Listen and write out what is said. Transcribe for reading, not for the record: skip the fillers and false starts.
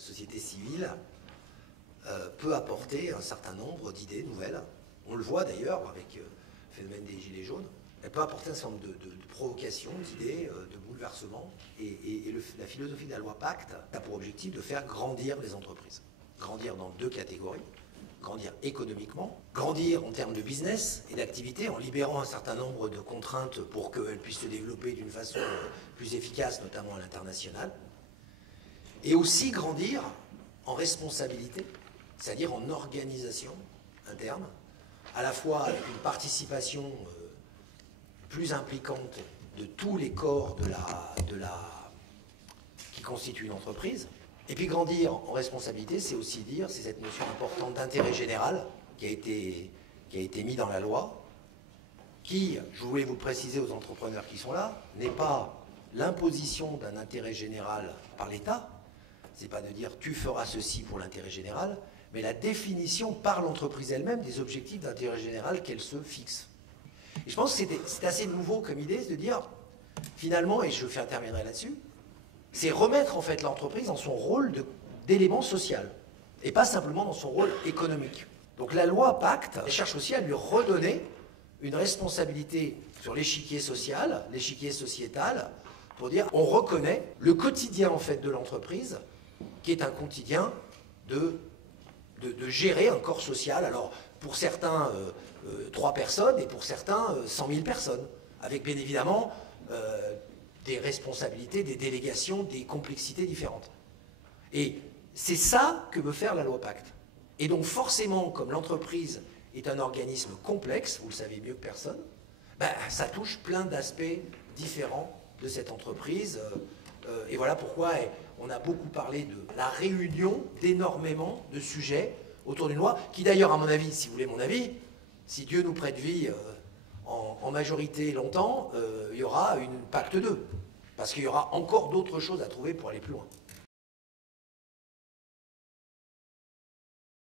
société civile peut apporter un certain nombre d'idées nouvelles. On le voit d'ailleurs avec le phénomène des Gilets jaunes. Elle peut apporter un certain nombre de provocations, d'idées, de bouleversements. Et la philosophie de la loi Pacte a pour objectif de faire grandir les entreprises. Grandir dans deux catégories. Grandir économiquement, grandir en termes de business et d'activité, en libérant un certain nombre de contraintes pour qu'elles puissent se développer d'une façon plus efficace, notamment à l'international. Et aussi grandir en responsabilité, c'est-à-dire en organisation interne, à la fois avec une participation plus impliquante de tous les corps qui constituent une entreprise. Et puis grandir en responsabilité, c'est aussi dire, c'est cette notion importante d'intérêt général qui a été mis dans la loi, qui, je voulais vous le préciser aux entrepreneurs qui sont là, n'est pas l'imposition d'un intérêt général par l'État, c'est pas de dire tu feras ceci pour l'intérêt général, mais la définition par l'entreprise elle-même des objectifs d'intérêt général qu'elle se fixe. Et je pense que c'est assez nouveau comme idée de dire, finalement, et je terminerai là-dessus, c'est remettre en fait l'entreprise dans son rôle d'élément social, et pas simplement dans son rôle économique. Donc la loi Pacte cherche aussi à lui redonner une responsabilité sur l'échiquier social, l'échiquier sociétal, pour dire on reconnaît le quotidien en fait de l'entreprise, qui est un quotidien de gérer un corps social. Alors pour certains 3 personnes et pour certains 100 000 personnes, avec bien évidemment des responsabilités, des délégations, des complexités différentes. Et c'est ça que veut faire la loi Pacte. Et donc forcément, comme l'entreprise est un organisme complexe, vous le savez mieux que personne, ben, ça touche plein d'aspects différents de cette entreprise. Et voilà pourquoi on a beaucoup parlé de la réunion d'énormément de sujets autour d'une loi, qui d'ailleurs, à mon avis, si vous voulez mon avis, si Dieu nous prête vie en majorité longtemps, il y aura une Pacte 2. Parce qu'il y aura encore d'autres choses à trouver pour aller plus loin.